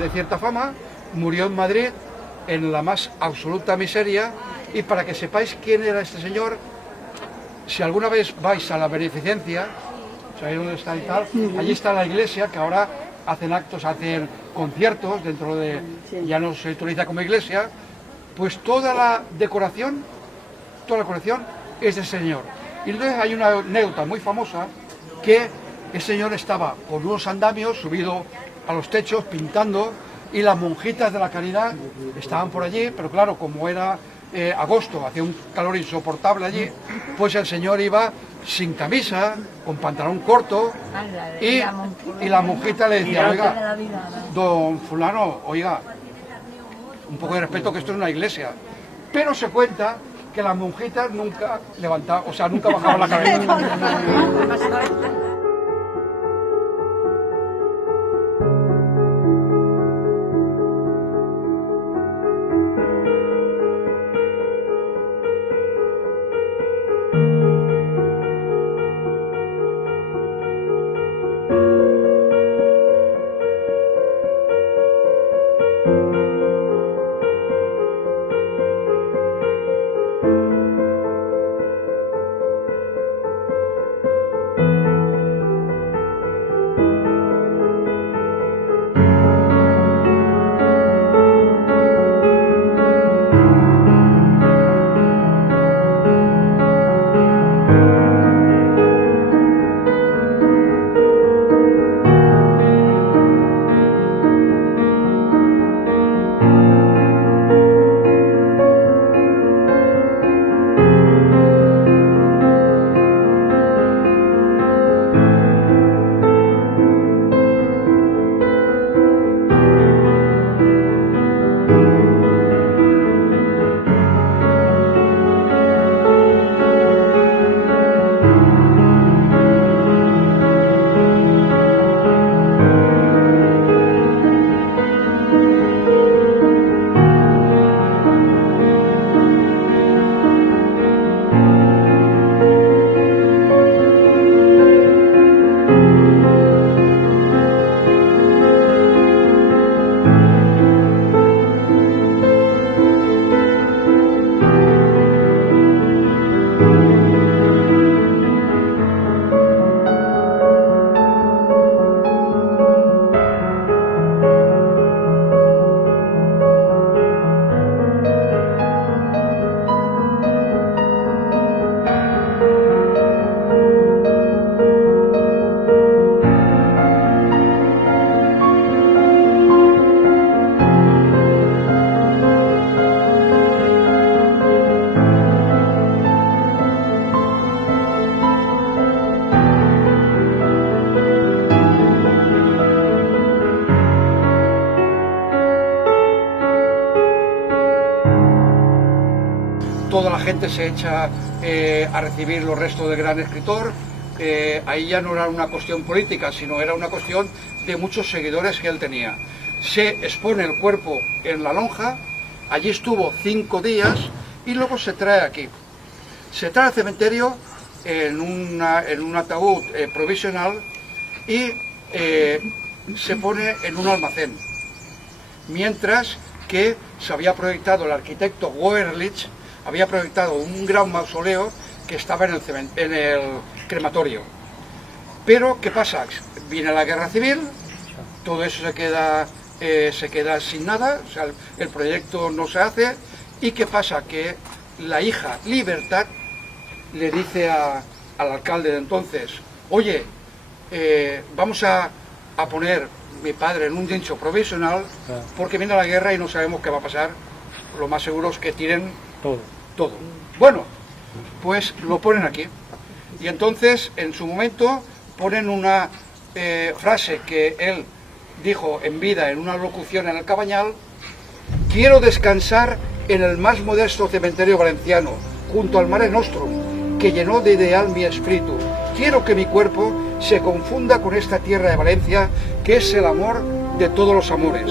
de cierta fama, murió en Madrid en la más absoluta miseria. Y para que sepáis quién era este señor, si alguna vez vais a la beneficencia, ¿sabéis dónde está y tal? Allí está la iglesia, que ahora hacen actos, hacen conciertos dentro de... ya no se utiliza como iglesia. Pues toda la decoración es del señor. Y entonces hay una anécdota muy famosa, que el señor estaba por unos andamios subido a los techos pintando, y las monjitas de la caridad estaban por allí, pero claro, como era agosto, hacía un calor insoportable allí, pues el señor iba sin camisa, con pantalón corto, y la monjita le decía: oiga, don fulano, oiga, un poco de respeto, que esto es una iglesia. Pero se cuenta que las monjitas nunca levantaban, o sea, nunca bajaban la cabeza. Toda la gente se echa a recibir los restos del gran escritor. Ahí ya no era una cuestión política, sino era una cuestión de muchos seguidores que él tenía. Se expone el cuerpo en la lonja, allí estuvo 5 días y luego se trae aquí. Se trae al cementerio en un ataúd provisional y se pone en un almacén. Mientras que se había proyectado, el arquitecto Wöhrlich había proyectado un gran mausoleo que estaba en el crematorio. Pero, ¿qué pasa? Viene la guerra civil, todo eso se queda sin nada, o sea, el proyecto no se hace. ¿Y qué pasa? Que la hija Libertad le dice al alcalde de entonces: oye, vamos a poner mi padre en un nicho provisional porque viene la guerra y no sabemos qué va a pasar. Lo más seguro es que tiren todo. Bueno, pues lo ponen aquí. Y entonces, en su momento, ponen una frase que él dijo en vida en una locución en el Cabañal: quiero descansar en el más modesto cementerio valenciano, junto al Mare Nostrum, que llenó de ideal mi espíritu. Quiero que mi cuerpo se confunda con esta tierra de Valencia, que es el amor de todos los amores.